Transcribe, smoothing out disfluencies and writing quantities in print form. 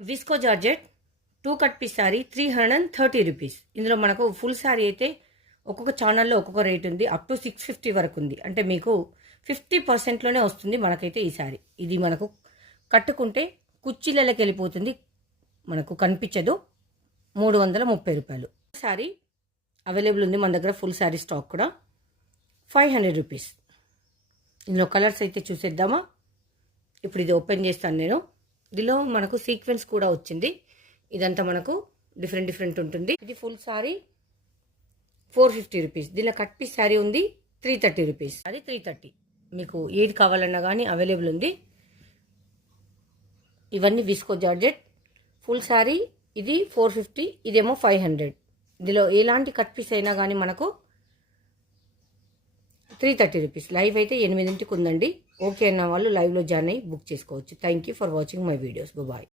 Visco georgette 2 cut piece sari 330 rupees. ఇందులో మనకు full sari అయితే ఒక్కొక్క ఛానల్లో ఒక్కొక్క రేట్ ఉంది. అప్ టు 650 వరకు ఉంది. అంటే మీకు 50%లోనే వస్తుంది మనకైతే ఈ శారీ. ఇది మనకు కట్టుకుంటే కుర్చీలకి వెళ్ళిపోతుంది, మనకు కనిపించదు. 330 రూపాయలు శారీ అవైలబుల్ ఉంది మన దగ్గర. ఫుల్ శారీ స్టాక్ కూడా 500 రూపీస్. ఇందులో కలర్స్ అయితే చూసేద్దామా. ఇప్పుడు ఇది ఓపెన్ చేస్తాను నేను. దీనిలో మనకు సీక్వెన్స్ కూడా వచ్చింది. ఇదంతా మనకు డిఫరెంట్ ఉంటుంది. ఇది ఫుల్ శారీ 450 రూపీస్. దీనిలో కట్ పీస్ శారీ ఉంది 330 రూపీస్. అది 330. మీకు ఏది కావాలన్నా కానీ అవైలబుల్ ఉంది. ఇవన్నీ విస్కో జార్జెట్ ఫుల్ శారీ. ఇది 450, ఇదేమో 500. ఇందులో ఎలాంటి కట్ పీస్ అయినా కానీ మనకు 330 రూపీస్. లైవ్ అయితే 8 ఉందండి. ఓకే అన్న వాళ్ళు లైవ్లో జాయిన్ అయ్యి బుక్ చేసుకోవచ్చు. Thank you for watching my videos. Bye.